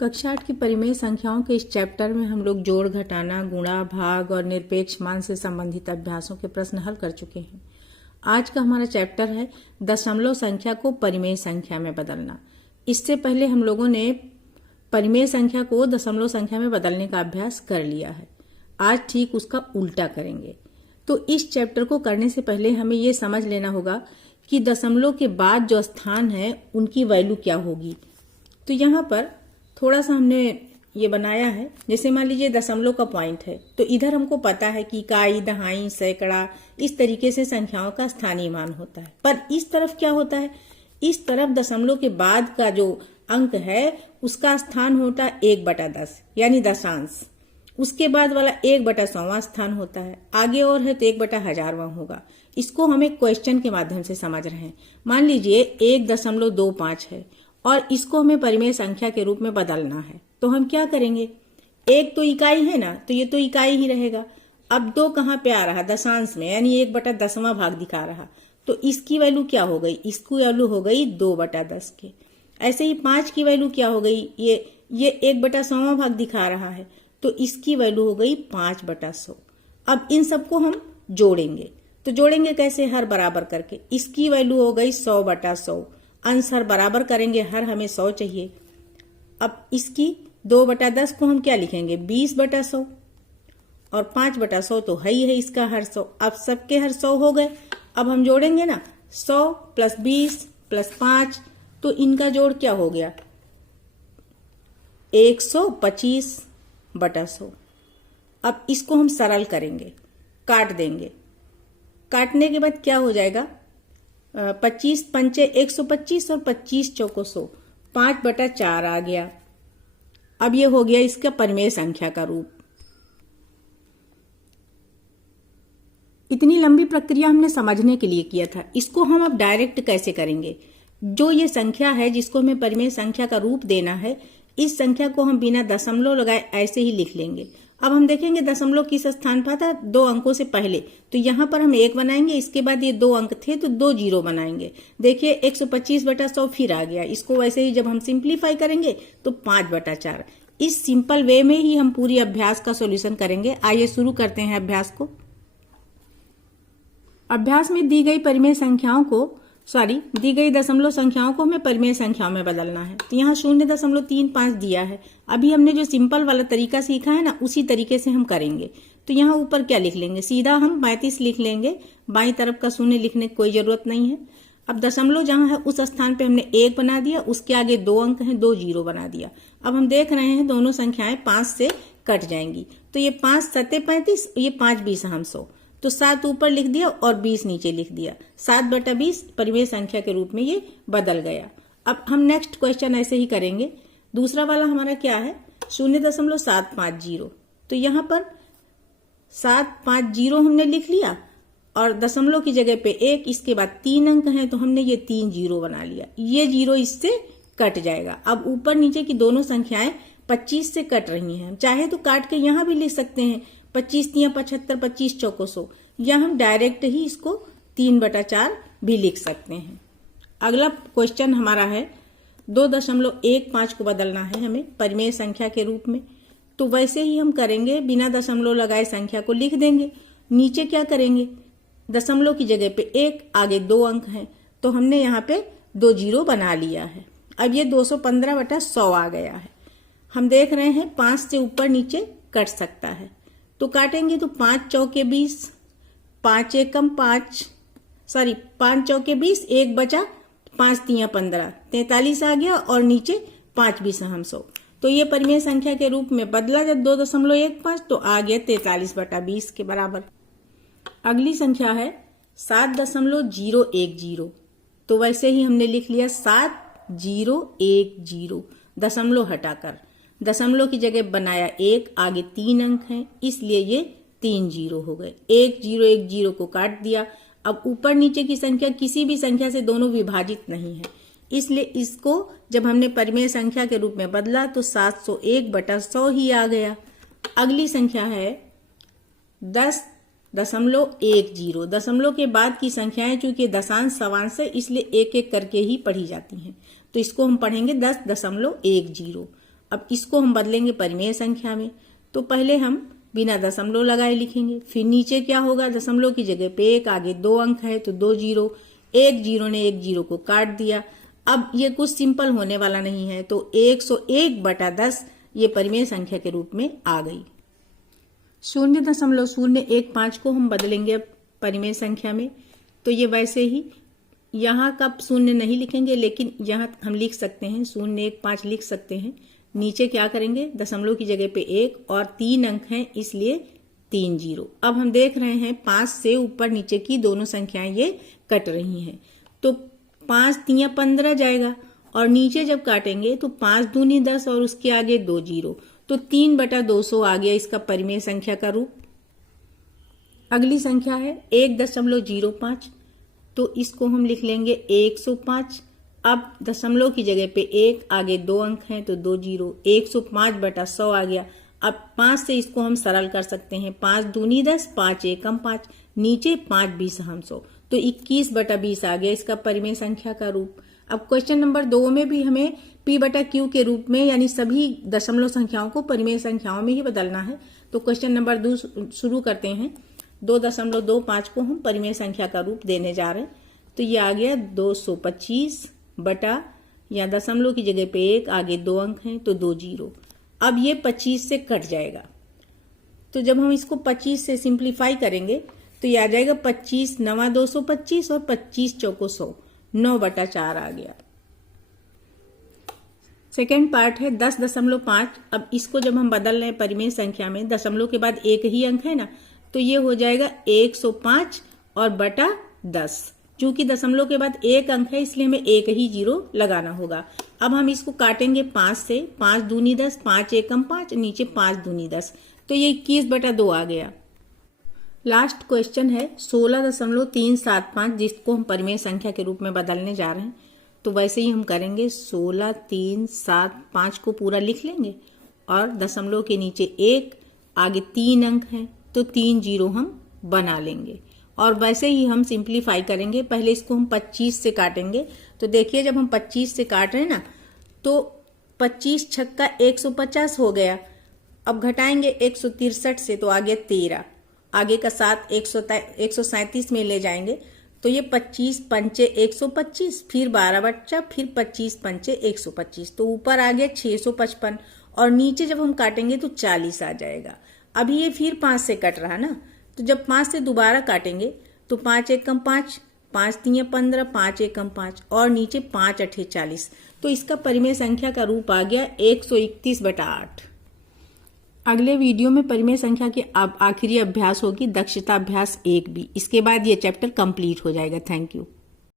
कक्षा 8 की परिमेय संख्याओं के इस चैप्टर में हम लोग जोड़, घटाना, गुणा, भाग और निरपेक्ष मान से संबंधित अभ्यासों के प्रश्न हल कर चुके हैं। आज का हमारा चैप्टर है दशमलव संख्या को परिमेय संख्या में बदलना। इससे पहले हम लोगों ने परिमेय संख्या को दशमलव संख्या में बदलने का अभ्यास कर लिया है। आज ठीक उसका उल्टा करेंगे। तो इस चैप्टर को करने से पहले हमें ये समझ लेना होगा कि दशमलव के बाद जो स्थान है उनकी वैल्यू क्या होगी। तो यहाँ पर थोड़ा सा हमने ये बनाया है, जैसे मान लीजिए दशमलव का पॉइंट है, तो इधर हमको पता है कि इकाई, दहाई, सैकड़ा, इस तरीके से संख्याओं का स्थानीय मान होता है। पर इस तरफ क्या होता है, इस तरफ दशमलव के बाद का जो अंक है उसका स्थान होता है 1/10 यानी दशांश। उसके बाद वाला 1/100वां स्थान होता है। आगे और है तो 1/1000वां होगा। इसको हम एक क्वेश्चन के माध्यम से समझ रहे हैं। मान लीजिए 1.25 है और इसको हमें परिमेय संख्या के रूप में बदलना है, तो हम क्या करेंगे, एक तो इकाई है ना, तो ये तो इकाई ही रहेगा। अब 2 कहाँ पे आ रहा, दशांश में, यानी 1/10वां भाग दिखा रहा, तो इसकी वैल्यू क्या हो गई, इसकी वैल्यू हो गई 2/10 के। ऐसे ही 5 की वैल्यू क्या हो गई, ये 1/100वां भाग दिखा रहा है, तो इसकी वैल्यू हो गई 5/100। अब इन सबको हम जोड़ेंगे, तो जोड़ेंगे कैसे, हर बराबर करके। इसकी वैल्यू हो गई 100/100, अंश हर बराबर करेंगे, हर हमें 100 चाहिए। अब इसकी 2/10 को हम क्या लिखेंगे, 20/100, और 5/100 तो है ही है इसका हर 100। अब सबके हर 100 हो गए। अब हम जोड़ेंगे ना, 100 + 20 + 5, तो इनका जोड़ क्या हो गया, 125/100। अब इसको हम सरल करेंगे, काट देंगे। काटने के बाद क्या हो जाएगा, 25 पंचे 125 और 25 चौको 100, 5/4 आ गया। अब ये हो गया इसका परिमेय संख्या का रूप। इतनी लंबी प्रक्रिया हमने समझने के लिए किया था। इसको हम अब डायरेक्ट कैसे करेंगे, जो ये संख्या है जिसको हमें परिमेय संख्या का रूप देना है, इस संख्या को हम बिना दशमलव लगाए ऐसे ही लिख लेंगे। अब हम देखेंगे दशमलव किस स्थान पर था, 2 अंकों से पहले, तो यहाँ पर हम 1 बनाएंगे, इसके बाद ये 2 अंक थे तो 2 जीरो बनाएंगे। देखिए 125/100 फिर आ गया। इसको वैसे ही जब हम सिंप्लीफाई करेंगे तो 5/4। इस सिंपल वे में ही हम पूरी अभ्यास का सॉल्यूशन करेंगे। आइए शुरू करते हैं अभ्यास को। अभ्यास में दी गई परिमेय संख्याओं को दी गई दशमलव संख्याओं को हमें परिमेय संख्याओं में बदलना है। तो यहाँ 0.35 दिया है। अभी हमने जो सिंपल वाला तरीका सीखा है ना, उसी तरीके से हम करेंगे। तो यहाँ ऊपर क्या लिख लेंगे, सीधा हम 32 लिख लेंगे। बाईं तरफ का 0 लिखने की कोई जरूरत नहीं है। अब दशमलव जहाँ है उस स्थान पे हमने 1 बना दिया, उसके आगे 2 अंक हैं, 2 जीरो बना दिया। अब हम देख रहे हैं दोनों संख्याएं 5 से कट जाएंगी, तो ये 5 7 35, ये 5 20 हम 100, तो 7 ऊपर लिख दिया और 20 नीचे लिख दिया। 7/20 परिमेय संख्या के रूप में ये बदल गया। अब हम नेक्स्ट क्वेश्चन ऐसे ही करेंगे। दूसरा वाला हमारा क्या है, 0.750। तो यहाँ पर 750 हमने लिख लिया और दशमलव की जगह पे 1, इसके बाद 3 अंक हैं तो हमने ये 3 जीरो बना लिया। ये जीरो इससे कट जाएगा। अब ऊपर नीचे की दोनों संख्याएं 25 से कट रही हैं। चाहे तो काट के यहाँ भी लिख सकते हैं, 25 × 75, 25 चौको 100, या हम डायरेक्ट ही इसको 3/4 भी लिख सकते हैं। अगला क्वेश्चन हमारा है 2.15 को बदलना है हमें परिमेय संख्या के रूप में। तो वैसे ही हम करेंगे, बिना दशमलव लगाए संख्या को लिख देंगे। नीचे क्या करेंगे, दशमलव की जगह पे 1, आगे 2 अंक हैं, तो हमने यहाँ पे 2 जीरो बना लिया है। अब ये 215/100 आ गया है। हम देख रहे हैं 5 से ऊपर नीचे कट सकता है, तो काटेंगे तो 5 चौके 20, 5 एकम 5 चौके 20, 1 बचा, 5 3 15, 43 आ गया और नीचे 5 20 हम 100। तो ये परिमेय संख्या के रूप में बदला जब 2.15, तो आ गया 43/20 के बराबर। अगली संख्या है 7.010। तो वैसे ही हमने लिख लिया 7010, दशमलव हटाकर दशमलव की जगह बनाया 1, आगे 3 अंक हैं, इसलिए ये 3 जीरो हो गए। 1010 को काट दिया। अब ऊपर नीचे की संख्या किसी भी संख्या से दोनों विभाजित नहीं है, इसलिए इसको जब हमने परिमेय संख्या के रूप में बदला तो 701/100 ही आ गया। अगली संख्या है 10.10। दशमलव के बाद की संख्याएं चूंकि दशांश सवांश है, इसलिए एक एक करके ही पढ़ी जाती हैं, तो इसको हम पढ़ेंगे 10.10। अब इसको हम बदलेंगे परिमेय संख्या में। तो पहले हम बिना दशमलव लगाए लिखेंगे, फिर नीचे क्या होगा, दशमलव की जगह पे 1, आगे 2 अंक है तो 2 जीरो, 1 जीरो ने 1 जीरो को काट दिया। अब ये कुछ सिंपल होने वाला नहीं है, तो 101/10 ये परिमेय संख्या के रूप में आ गई। 0.015 को हम बदलेंगे अब परिमेय संख्या में। तो ये वैसे ही यहाँ का शून्य नहीं लिखेंगे, लेकिन यहाँ हम लिख सकते हैं 0.15 लिख सकते हैं। नीचे क्या करेंगे, दशमलव की जगह पे 1 और 3 अंक हैं इसलिए 3 जीरो। अब हम देख रहे हैं 5 से ऊपर नीचे की दोनों संख्याएं ये कट रही हैं, तो 5 3 15 जाएगा और नीचे जब काटेंगे तो 5 दूनी 10 और उसके आगे 2 जीरो, तो 3/200 आ गया इसका परिमेय संख्या का रूप। अगली संख्या है 1.05, तो इसको हम लिख लेंगे 105। अब दशमलव की जगह पे 1, आगे 2 अंक हैं तो 2 जीरो, 105/100 आ गया। अब 5 से इसको हम सरल कर सकते हैं, 5 दूनी 10, 5 एकम 5, नीचे 5 20 हम 100, तो 21/20 आ गया इसका परिमेय संख्या का रूप। अब क्वेश्चन नंबर 2 में भी हमें p/q के रूप में, यानी सभी दशमलव संख्याओं को परिमेय संख्याओं में ही बदलना है। तो क्वेश्चन नंबर 2 शुरू करते हैं। 2.25 को हम परिमेय संख्या का रूप देने जा रहे हैं, तो ये आ गया 225 बटा, या दशमलव की जगह पे 1, आगे 2 अंक हैं तो 2 जीरो। अब ये 25 से कट जाएगा, तो जब हम इसको 25 से सिंप्लीफाई करेंगे तो ये आ जाएगा 25 9 225 और 25 चौको 100, 9/4 आ गया। सेकेंड पार्ट है 10.5। अब इसको जब हम बदल रहे हैं परिमेय संख्या में, दशमलव के बाद एक ही अंक है ना, तो ये हो जाएगा 105 और बटा 10। चूंकि दशमलव के बाद एक अंक है इसलिए हमें एक ही जीरो लगाना होगा। अब हम इसको काटेंगे 5 से, 5 दूनी 10, 5 एकम 5, नीचे 5 दूनी 10, तो ये 21/2 आ गया। लास्ट क्वेश्चन है 16.375, जिसको हम परिमेय संख्या के रूप में बदलने जा रहे हैं। तो वैसे ही हम करेंगे, 16.375 को पूरा लिख लेंगे और दशमलव के नीचे 1, आगे 3 अंक हैं तो 3 जीरो हम बना लेंगे। और वैसे ही हम सिंप्लीफाई करेंगे, पहले इसको हम 25 से काटेंगे। तो देखिए जब हम 25 से काट रहे हैं ना, तो 25 छक्का 150 हो गया। अब घटाएंगे 163 से तो आ गया 13, आगे का 7 137 में ले जाएंगे तो ये 25 पंचे 125, फिर 12 बच्चा, फिर 25 पंचे 125, तो ऊपर आ गया 655 और नीचे जब हम काटेंगे तो 40 आ जाएगा। अभी ये फिर 5 से कट रहा ना, तो जब 5 से दोबारा काटेंगे तो 5 एकम 5, 5 3 15, 5 एकम 5 और नीचे 5 8 40, तो इसका परिमेय संख्या का रूप आ गया 131/8। अगले वीडियो में परिमेय संख्या के आखिरी अभ्यास होगी दक्षता अभ्यास 1B। इसके बाद ये चैप्टर कंप्लीट हो जाएगा। Thank you.